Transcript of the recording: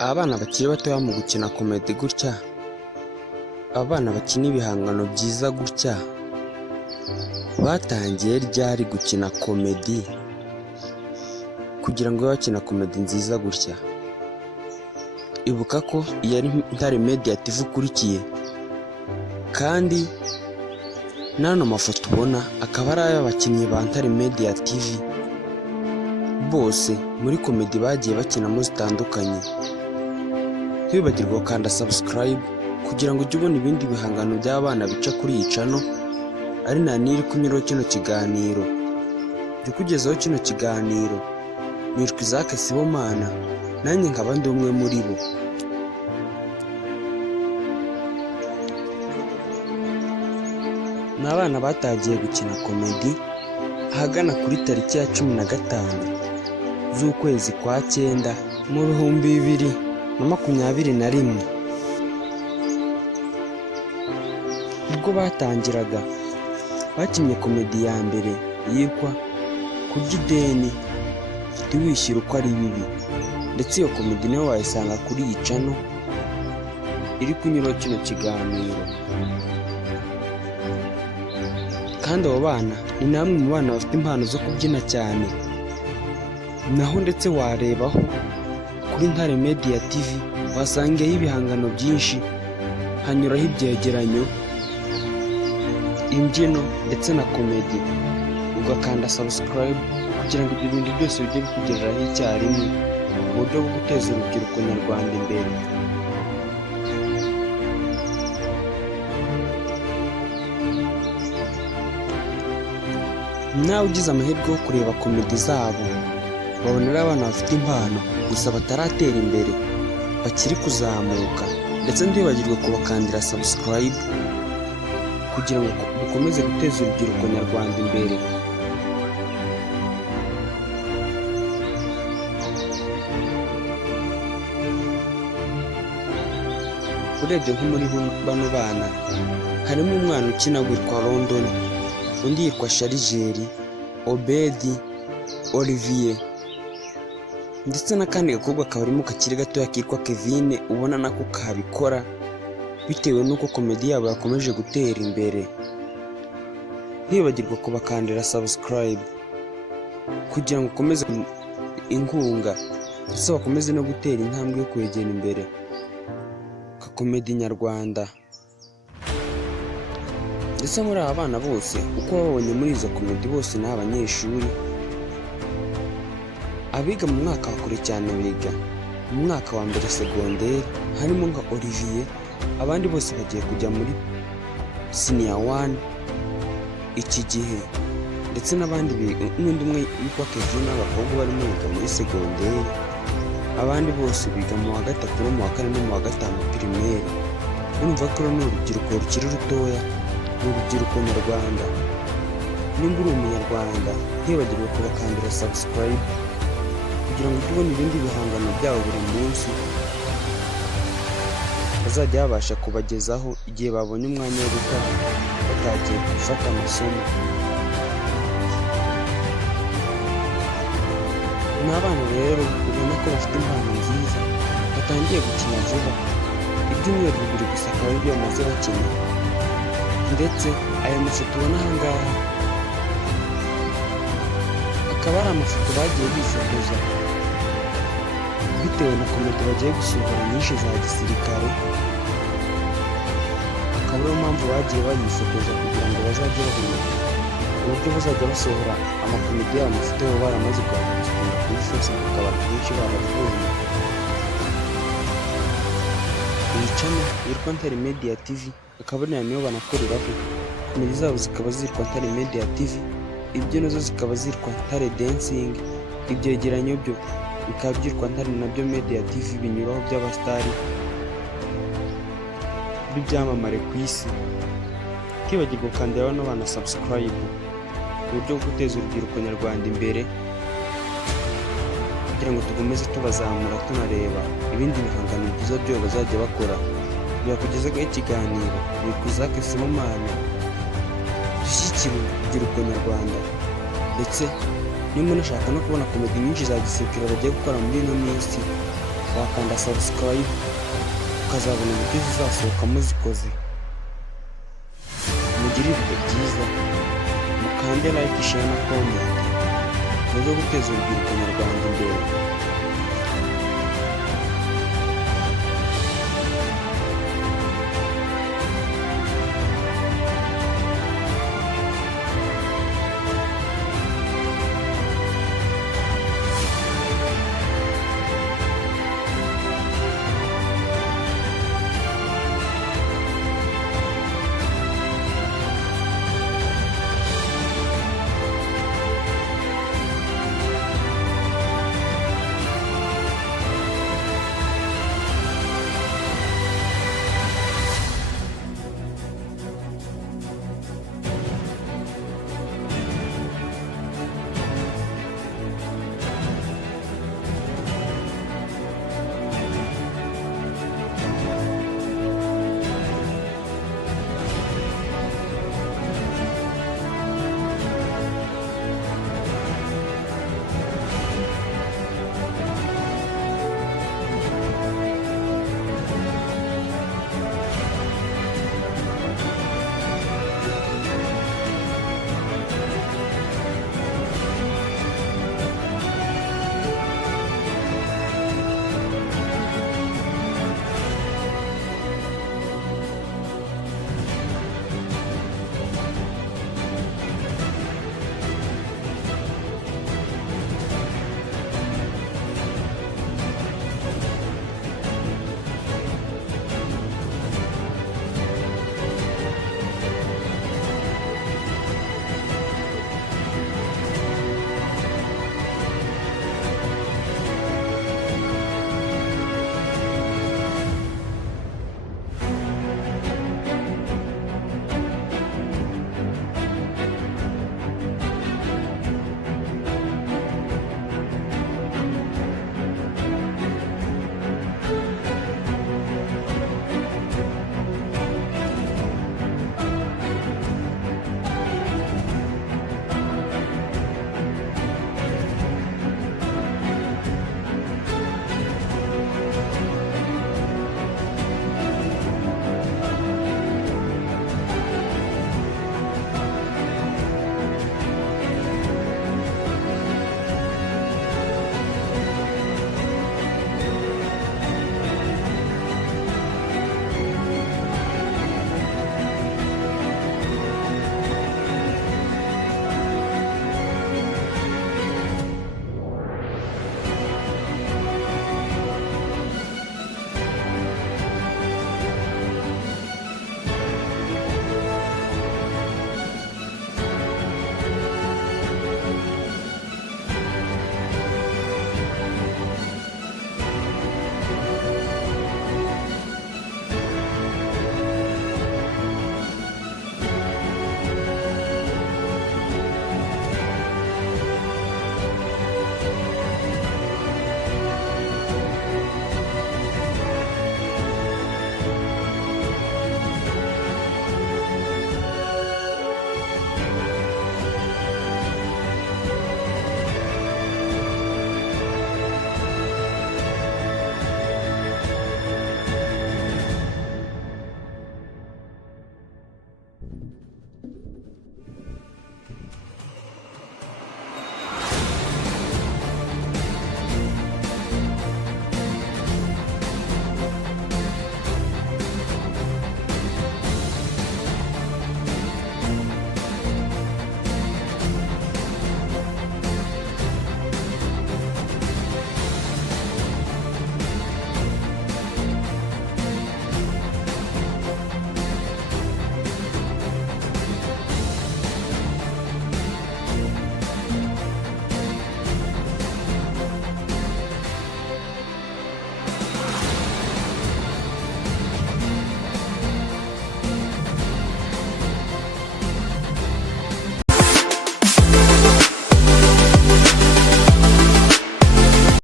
Abana bakiri batoya mu gukina komedi gutya, abana bakina ibihangano byiza gutya, batangiye ryari gukina komedi kugira ngo babe bakina komedi nziza gutya? Ibuka ko iyi ari Ntare Media TV ukurikiye, kandi n'ano mafoto ubona akaba ari ay'abakinnyi ba Ntare Media TV bose muri komedi bagiye bakinamo zitandukanye. Ntibibagirwe gukanda subscribe kugira ngo ujye ubona ibindi bihangano by'abana bica kuri iyi channel, ari nta niri kunyuraho kino kiganiro. Jya ukugezaho kino kiganiro nitwa Isaac Sibomana, nanjye nkaba ndi umwe muri bo. Ni abana batagiye gukina komedi ahagana kuri tariki ya 15 z'ukwezi kwa 9 mu 2021. Ubwo batangiraga bakinnye komedi ya mbere yitwa Kurya ideni ntiwishyire uko ari bibi, ndetse iyo komedi nayo wayisanga kuri iyi channel iri kunyuraho kino kiganiro. Kandi abo bana ni namwe mu bana bafite impano zo kubyina cyane, naho ndetse warebaho kuri Ntare Media TV wasangaho ibihangano byinshi, hanyuraho ibyegeranyo, imbyino ndetse na komedi. Ugakanda subscribe kugira ngo ibyo bintu byose bijye bikugereraho icyarimwe mu buryo bwo guteza urubyiruko nyarwanda imbere. Nawe ugize amahirwe yo kureba komedi zabo, babona ari abana bafite impano gusa bataratera imbere, bakiri kuzamuka, ndetse ntibibagirwe kubakandira subscribe kugira ngo mukomeze guteza urubyiruko nyarwanda imbere. Urebye nko muri bano bana harimo umwana ukina witwa London, undi yitwa Sharijeri, Obedi, Olivier, ndetse n'akandi gakobwa kabarimo kakiri gatoya kitwa Kevin, ubona nako kabikora bitewe n'uko komedi yabo yakomeje gutera imbere. Ntibagirwa kubakandira subscribe kugira ngo ukomeze inkunga, ndetse bakomeze no gutera intambwe yo kwegera imbere ka komedi nyarwanda. Ndetse muri aba bana bose uko babonye muri izo komedi bose ni abanyeshuri, abiga mu mwaka wa kure cyane biga mu mwaka wa mbere segonderi, harimo nka Olivier, abandi bose bagiye kujya muri senior 1 iki gihe, ndetse n'abandi n'undi umwe witwa Kevin, n'abakobwa barimo biga muri segonderi, abandi bose biga mu wa 3 no mu wa 4 no mu wa 5 primaire. Urumva ko ni urubyiruko rukiri rutoya, ni urubyiruko nyarwanda. Nimba uri umunyarwanda ntibagirwe kubakandira subscribe kugira ngo tubone ibindi bihangano byabo buri munsi, bazajya babasha kubagezaho igihe babonye umwanya wo gukora batagiye gufata amasomo. Ni abana rero ubona ko bafite impano nziza, batangiye gukina vuba, ibyumweru 2 gusa akaba aribyo bamaze bakina. Ndetse aya mafoto ubona aha ngaha akaba ari amafoto bagiye bifotoza bitewe na komedi bagiye gusohora nyinshi za gisirikare, akaba ariyo mpamvu bagiye bayifotoza kugira ngo bazajye babona uburyo bazajya basohora amakomedi yabo amafoto baba baramaze kuyaposta kuri Facebook, abantu benshi barabibonye. Iyi channel yitwa Ntare Media TV, akaba ari nayo banakoreraho. Komedi zabo zikaba zitwa Ntare Media TV, ibyo nazo zikaba zitwa Ntare Dancing, ibyegeranyo byo bikaba byitwa Ntare nabyo Media TV, binyuraho by'abastari b'ibyamamare ku isi. Ntibagirwe gukandira bano bana subscribe mu buryo bwo guteza urubyiruko nyarwanda imbere, kugira ngo tukomeze tubazamura tunareba ibindi bihangano byiza byo bazajya bakora. Byakugezaho ikiganiro ni Isaac Sibomana, dushyigikire urubyiruko nyarwanda. Ndetse niba unashaka no kubona komedi nyinshi za gisirikare bagiye gukora muri ino minsi, wakanda subscribe ukazabona uburyo zizasohokamo zikoze. Mugire ibihe byiza, mukande like, share na comment, muze guteza urubyiruko nyarwanda imbere.